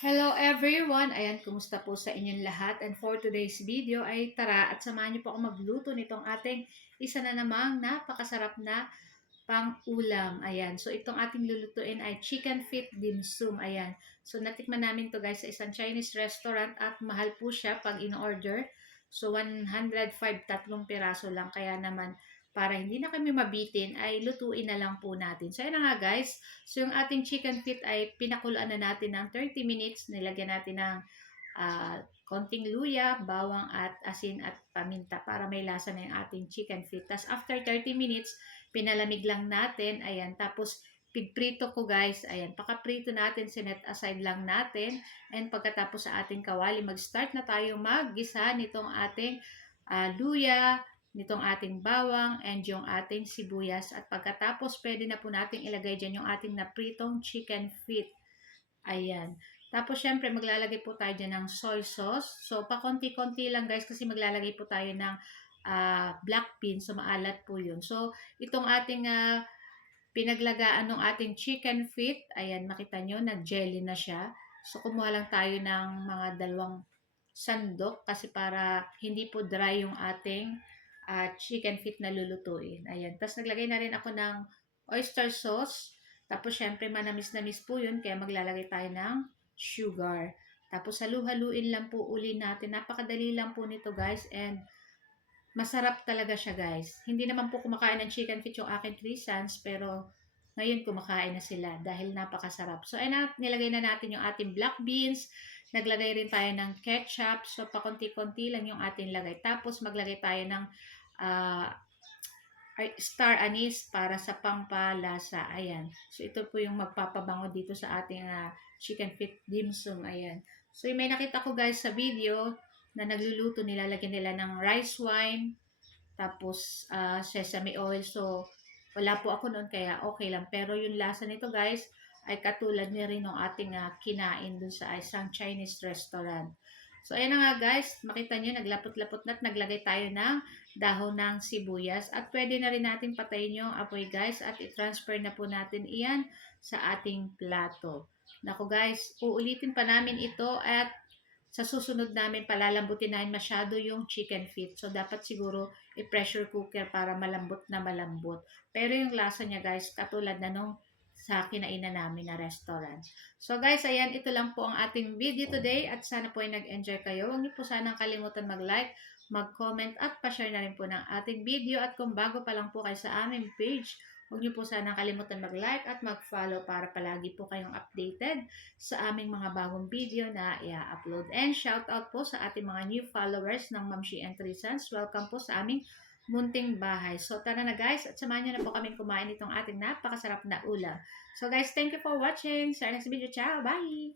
Hello everyone! Ayan, kumusta po sa inyong lahat? And for today's video ay tara at samahan niyo po ako magluto nitong ating isa na namang napakasarap na pang-ulam. Ayan, so itong ating lulutuin ay chicken feet dim sum. Ayan, so natikman namin to guys sa isang Chinese restaurant at mahal po siya pag in-order. So 105, tatlong piraso lang. Kaya naman para hindi na kami mabitin ay lutuin na lang po natin. So, ayan na nga guys. So, yung ating chicken feet ay pinakuluan na natin ng 30 minutes. Nilagyan natin ng konting luya, bawang at asin at paminta para may lasa na yung ating chicken feet. Tapos, after 30 minutes, pinalamig lang natin. Ayan. Tapos, pigprito ko guys. Ayan. Pakaprito natin, sinet aside lang natin. And pagkatapos sa ating kawali, mag-start na tayo maggisa nitong ating luya, nitong ating bawang, and yung ating sibuyas. At pagkatapos, pwede na po natin ilagay dyan yung ating napritong chicken feet. Ayan. Tapos, syempre, maglalagay po tayo dyan ng soy sauce. So, pakonti-konti lang guys kasi maglalagay po tayo ng black bean. So, maalat po yun. So, itong ating pinaglagaan ng ating chicken feet, ayan, makita nyo, nag-jelly na siya. So, kumuha lang tayo ng mga 2 sandok kasi para hindi po dry yung ating chicken feet na lulutuin. Ayan. Tapos naglagay na rin ako ng oyster sauce. Tapos syempre manamis-namis po yun kaya maglalagay tayo ng sugar. Tapos halu-haluin lang po uli natin. Napakadali lang po nito guys and masarap talaga siya guys. Hindi naman po kumakain ng chicken feet yung aking 3 sons pero ngayon kumakain na sila dahil napakasarap. So ayan, nilagay na natin yung ating black beans. Naglagay rin tayo ng ketchup. So pakonti-konti lang yung ating lagay. Tapos maglagay tayo ng uh, star anise para sa pampalasa. Ayan. So, ito po yung magpapabango dito sa ating chicken feet dim sum. Ayan. So, may nakita ko guys sa video na nagluluto, nilalagyan nila ng rice wine, tapos sesame oil. So, wala po ako noon kaya okay lang. Pero yung lasa nito guys, ay katulad niya rin ng ating kinain dun sa isang Chinese restaurant. So, ayan na nga guys, makita nyo, naglapot-lapot na at naglagay tayo ng dahon ng sibuyas. At pwede na rin natin patayin yung apoy guys at i-transfer na po natin iyan sa ating plato. Naku guys, uulitin pa namin ito at sa susunod namin palalambutin namin masyado yung chicken feet. So, dapat siguro i-pressure cooker para malambot na malambot. Pero yung lasa niya guys, katulad na nung sa kinainan namin na restaurant. So guys, ayan, ito lang po ang ating video today at sana po ay nag-enjoy kayo. Huwag niyo po sanang kalimutan mag-like, mag-comment at pa-share na rin po ng ating video. At kung bago pa lang po kayo sa aming page, huwag niyo po sanang kalimutan mag-like at mag-follow para palagi po kayong updated sa aming mga bagong video na i-upload. And shout out po sa ating mga new followers ng Ma'am She and 3 Sons. Welcome po sa aming munting bahay. So, tara na guys at samahan nyo na po kami kumain itong ating napakasarap na ulam. So guys, thank you for watching. Sa next video, ciao! Bye!